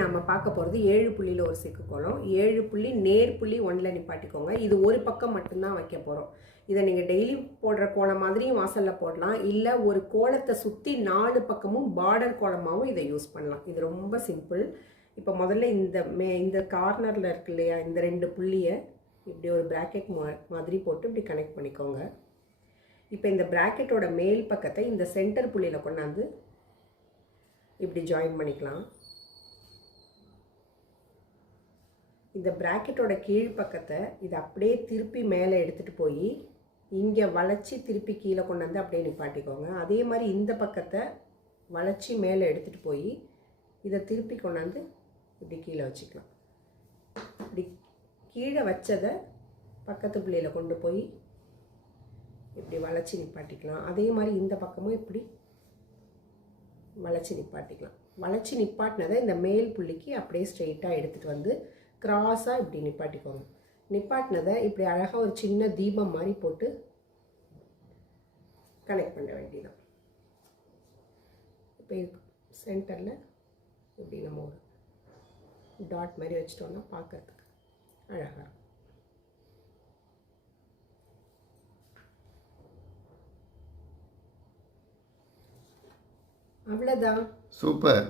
நம்ம பார்க்க போகிறது 7 புள்ளியில் ஒரு சிக்கு கோலம். 7 புள்ளி நேர் புள்ளி 1ல் நிப்பாட்டிக்கோங்க. இது ஒரு பக்கம் மட்டும்தான் வைக்க போகிறோம். இதை நீங்கள் டெய்லி போடுற கோலம் மாதிரியும் வாசலில் போடலாம், இல்லை ஒரு கோலத்தை சுற்றி 4 பக்கமும் பார்டர் கோலமாகவும் இதை யூஸ் பண்ணலாம். இது ரொம்ப சிம்பிள். இப்போ முதல்ல இந்த கார்னரில் இருக்கு இல்லையா, இந்த 2 புள்ளியை இப்படி ஒரு ப்ராக்கெட் மாதிரி போட்டு இப்படி கனெக்ட் பண்ணிக்கோங்க. இப்போ இந்த ப்ராக்கெட்டோட மேல் பக்கத்தை இந்த சென்டர் புள்ளியில் கொண்டாந்து இப்படி ஜாயின் பண்ணிக்கலாம். இந்த ப்ராக்கெட்டோட கீழ் பக்கத்தை இதை அப்படியே திருப்பி மேலே எடுத்துகிட்டு போய் இங்கே வளைச்சி திருப்பி கீழே கொண்டாந்து அப்படியே நிப்பாட்டிக்கோங்க. அதே மாதிரி இந்த பக்கத்தை வளைச்சி மேலே எடுத்துகிட்டு போய் இதை திருப்பி கொண்டாந்து இப்படி கீழே வச்சுக்கலாம். இப்படி கீழே வச்சதை பக்கத்து புள்ளியில் கொண்டு போய் இப்படி வளைச்சி நிப்பாட்டிக்கலாம். அதே மாதிரி இந்த பக்கமும் இப்படி வளைச்சி நிப்பாட்டிக்கலாம். வளைச்சி நிப்பாட்டினதை இந்த மேல் புள்ளிக்கு அப்படியே ஸ்ட்ரெயிட்டாக எடுத்துகிட்டு வந்து கிராஸாக இப்படி நிப்பாட்டிக்கோங்க. நிப்பாட்டினதை இப்படி அழகாக ஒரு சின்ன தீபம் மாதிரி போட்டு கனெக்ட் பண்ண வேண்டியதான். இப்போ சென்டரில் இப்படி நம்ம ஒரு டாட் மாதிரி வச்சிட்டோம்னா பார்க்கறதுக்கு அழகாக இருக்கும். அவ்வளோதான். சூப்பர்.